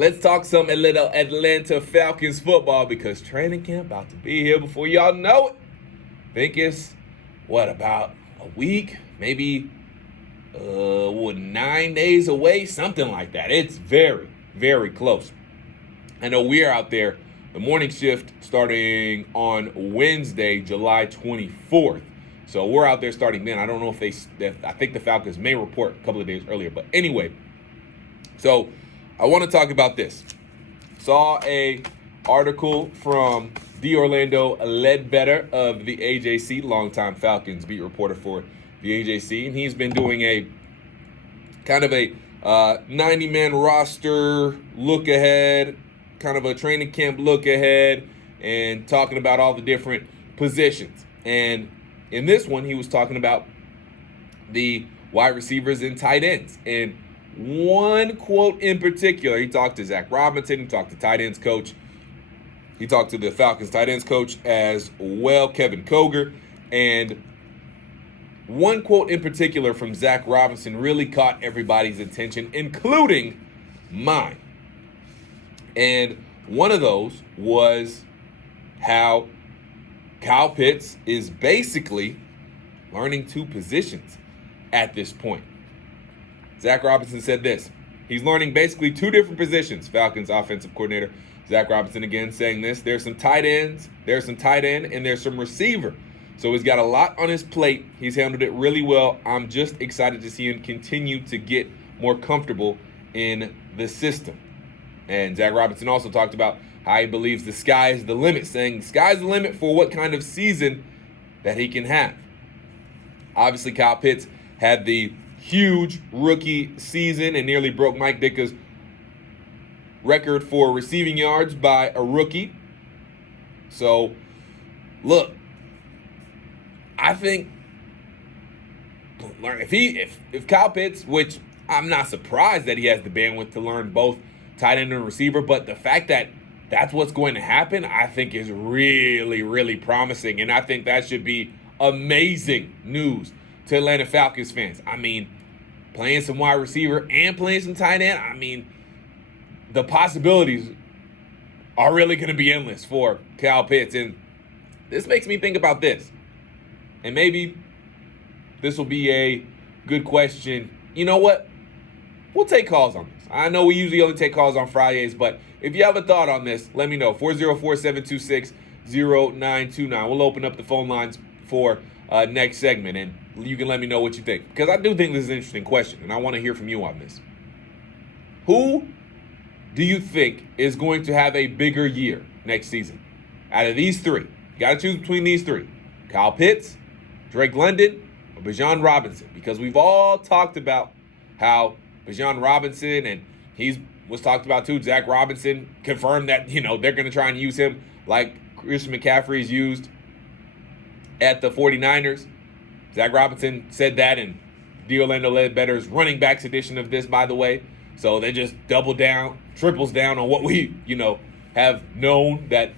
let's talk some little Atlanta Falcons football because training camp about to be here before y'all know it. Think it's, about a week? Maybe, 9 days away? Something like that. It's very, very close. I know we're out there, the morning shift starting on Wednesday, July 24th. So we're out there starting then. I don't know if I think the Falcons may report a couple of days earlier. But anyway, so I want to talk about this. Saw a article from the Orlando Ledbetter of the AJC, longtime Falcons beat reporter for the AJC. And he's been doing a kind of a 90-man roster look ahead, kind of a training camp look ahead, and talking about all the different positions. And in this one, he was talking about the wide receivers and tight ends. And one quote in particular, he talked to Zach Robinson, he talked to tight ends coach, he talked to the Falcons tight ends coach as well, Kevin Koger. And one quote in particular from Zach Robinson really caught everybody's attention, including mine. And one of those was how Kyle Pitts is basically learning two positions at this point. Zach Robinson said this. He's learning basically two different positions. Falcons offensive coordinator Zach Robinson again saying this. There's some tight ends, and there's some receiver. So he's got a lot on his plate. He's handled it really well. I'm just excited to see him continue to get more comfortable in the system. And Zach Robinson also talked about how he believes the sky is the limit, saying the sky's the limit for what kind of season that he can have. Obviously, Kyle Pitts had the huge rookie season and nearly broke Mike Ditka's record for receiving yards by a rookie. So, look, I think if Kyle Pitts, which I'm not surprised that he has the bandwidth to learn both tight end and receiver, but the fact that that's what's going to happen, I think is really, really promising. And I think that should be amazing news to Atlanta Falcons fans. I mean, playing some wide receiver and playing some tight end, I mean, the possibilities are really going to be endless for Kyle Pitts. And this makes me think about this. And maybe this will be a good question. You know what? We'll take calls on this. I know we usually only take calls on Fridays, but if you have a thought on this, let me know. 404-726-0929. We'll open up the phone lines for next segment, and you can let me know what you think. Because I do think this is an interesting question, and I want to hear from you on this. Who do you think is going to have a bigger year next season? Out of these three, you got to choose between these three. Kyle Pitts, Drake London, or Bijan Robinson. Because we've all talked about how Bijan Robinson, and he was talked about too, Zach Robinson confirmed that, they're going to try and use him like Christian McCaffrey is used at the 49ers. Zach Robinson said that in the Orlando Ledbetter's running backs edition of this, by the way. So they just triples down on what we, have known that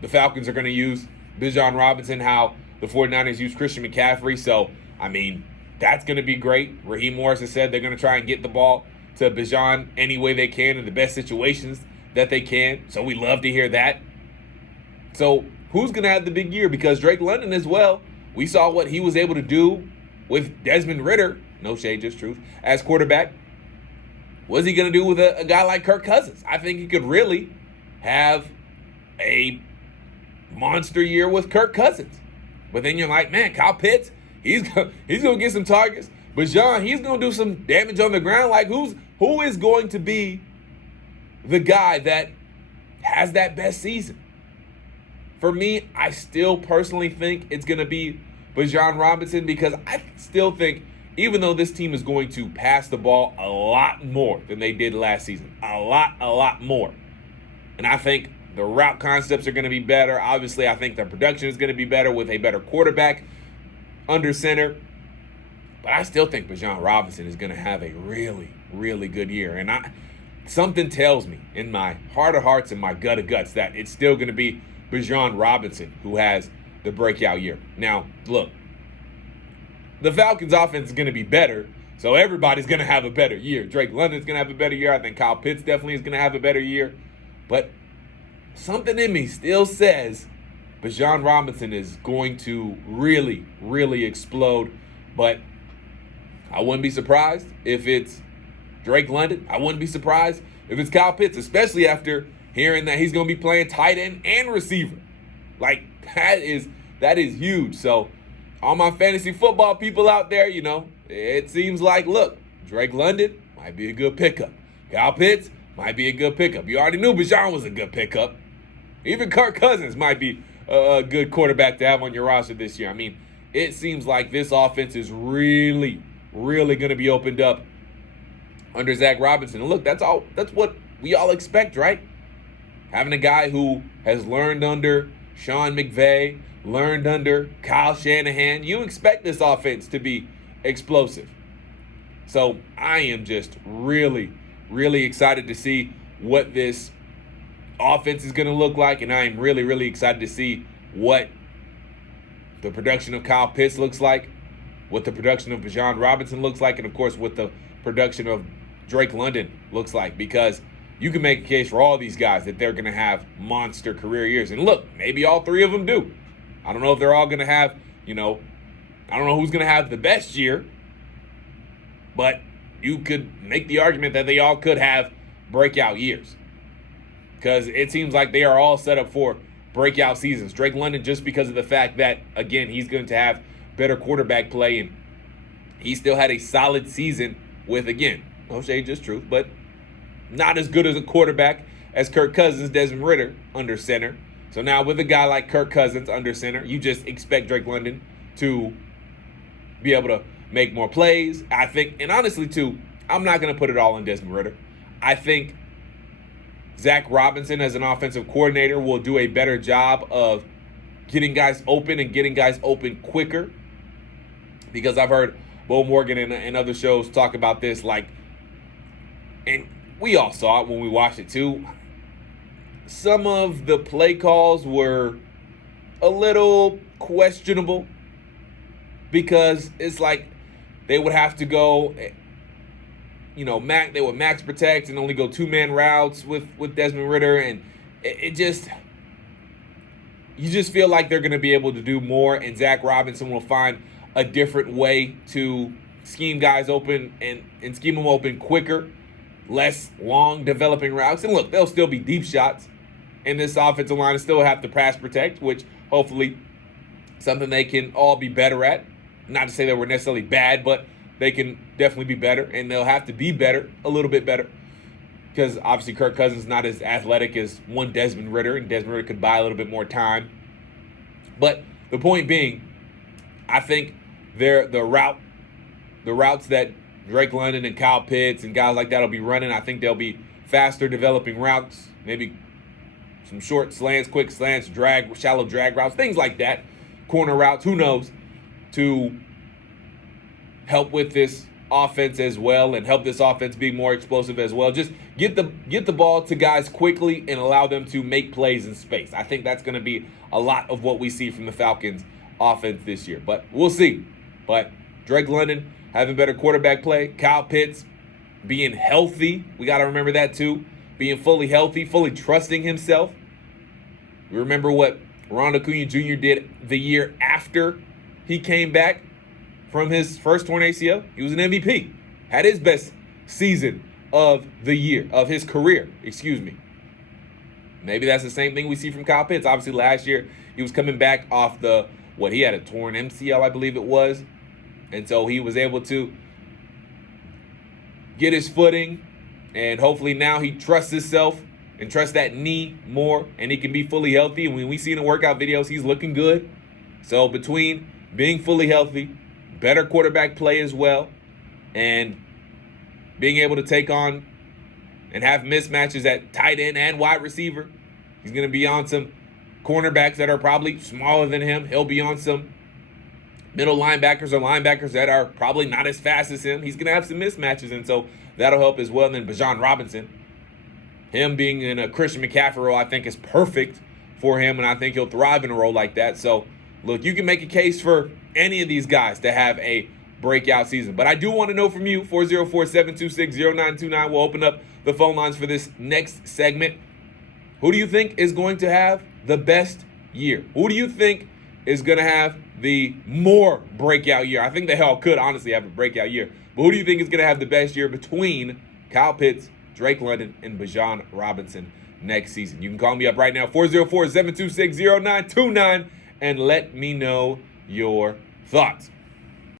the Falcons are going to use Bijan Robinson, how the 49ers use Christian McCaffrey. So, I mean, that's going to be great. Raheem Morris has said they're going to try and get the ball to Bijan any way they can in the best situations that they can. So we love to hear that. So who's going to have the big year? Because Drake London as well, we saw what he was able to do with Desmond Ridder, no shade, just truth, as quarterback. What's he going to do with a guy like Kirk Cousins? I think he could really have a monster year with Kirk Cousins. But then you're like, man, Kyle Pitts, he's going to get some targets. But John, he's going to do some damage on the ground. Like, who is going to be the guy that has that best season? For me, I still personally think it's going to be Bijan Robinson, because I still think, even though this team is going to pass the ball a lot more than they did last season, a lot more. And I think the route concepts are going to be better. Obviously, I think the production is going to be better with a better quarterback under center. But I still think Bijan Robinson is going to have a really, really good year. And something tells me in my heart of hearts and my gut of guts that it's still going to be Bijan Robinson who has the breakout year. Now, look, the Falcons' offense is going to be better So everybody's going to have a better year. Drake London's going to have a better year. I think Kyle Pitts definitely is going to have a better year. But something in me still says Bijan Robinson is going to really, really explode. But I wouldn't be surprised if it's Drake London. I wouldn't be surprised if it's Kyle Pitts, especially after hearing that he's going to be playing tight end and receiver. Like, that is huge. So all my fantasy football people out there, it seems like, look, Drake London might be a good pickup. Kyle Pitts might be a good pickup. You already knew Bijan was a good pickup. Even Kirk Cousins might be a good quarterback to have on your roster this year. I mean, it seems like this offense is really, really going to be opened up under Zach Robinson. And look, that's what we all expect, right? Having a guy who has learned under Sean McVay, learned under Kyle Shanahan, you expect this offense to be explosive. So I am just really, really excited to see what this offense is going to look like, and I am really, really excited to see what the production of Kyle Pitts looks like, what the production of Bijan Robinson looks like, and of course what the production of Drake London looks like, because you can make a case for all these guys that they're going to have monster career years. And look, maybe all three of them do. I don't know if they're all going to have, I don't know who's going to have the best year, but you could make the argument that they all could have breakout years, because it seems like they are all set up for breakout seasons. Drake London, just because of the fact that, again, he's going to have better quarterback play, and he still had a solid season with, again, no shade, just truth, but not as good as a quarterback as Kirk Cousins, Desmond Ridder under center. So now with a guy like Kirk Cousins under center, you just expect Drake London to be able to make more plays. I think, and honestly too, I'm not going to put it all on Desmond Ridder. I think Zach Robinson as an offensive coordinator will do a better job of getting guys open and getting guys open quicker, because I've heard Bo Morgan and other shows talk about this, and we all saw it when we watched it too. Some of the play calls were a little questionable, because it's like they would have to go, they would max protect and only go two-man routes with Desmond Ridder, and you just feel like they're going to be able to do more, and Zach Robinson will find a different way to scheme guys open and scheme them open quicker, less long developing routes. And look, there'll still be deep shots in this offensive line and still have to pass protect, which hopefully something they can all be better at. Not to say that we're necessarily bad, but they can definitely be better, and they'll have to be better, a little bit better, because obviously Kirk Cousins is not as athletic as one Desmond Ridder, and Desmond Ridder could buy a little bit more time. But the point being, I think the routes that Drake London and Kyle Pitts and guys like that will be running, I think they'll be faster developing routes, maybe some short slants, quick slants, shallow drag routes, things like that, corner routes, who knows, to help with this offense as well and help this offense be more explosive as well. Just get the ball to guys quickly and allow them to make plays in space. I think that's going to be a lot of what we see from the Falcons offense this year, but we'll see. But Drake London having better quarterback play, Kyle Pitts being healthy, we got to remember that too, being fully healthy, fully trusting himself. We remember what Rondale Moore Jr. did the year after he came back from his first torn ACL. He was an MVP, had his best season of the year, of his career, Maybe that's the same thing we see from Kyle Pitts. Obviously last year he was coming back off he had a torn MCL, I believe it was. And so he was able to get his footing, and hopefully now he trusts himself and trusts that knee more, and he can be fully healthy. And when we see in the workout videos, he's looking good. So between being fully healthy, better quarterback play as well, and being able to take on and have mismatches at tight end and wide receiver, he's going to be on some cornerbacks that are probably smaller than him. He'll be on some middle linebackers or linebackers that are probably not as fast as him. He's going to have some mismatches, and so that'll help as well. And then Bijan Robinson, him being in a Christian McCaffrey role, I think is perfect for him, and I think he'll thrive in a role like that. So, look, you can make a case for any of these guys to have a breakout season. But I do want to know from you, 404-726-0929. We'll open up the phone lines for this next segment. Who do you think is going to have the best year? Who do you think is going to have the more breakout year? I think they all could honestly have a breakout year. But who do you think is going to have the best year between Kyle Pitts, Drake London, and Bijan Robinson next season? You can call me up right now, 404-726-0929, and let me know your thoughts.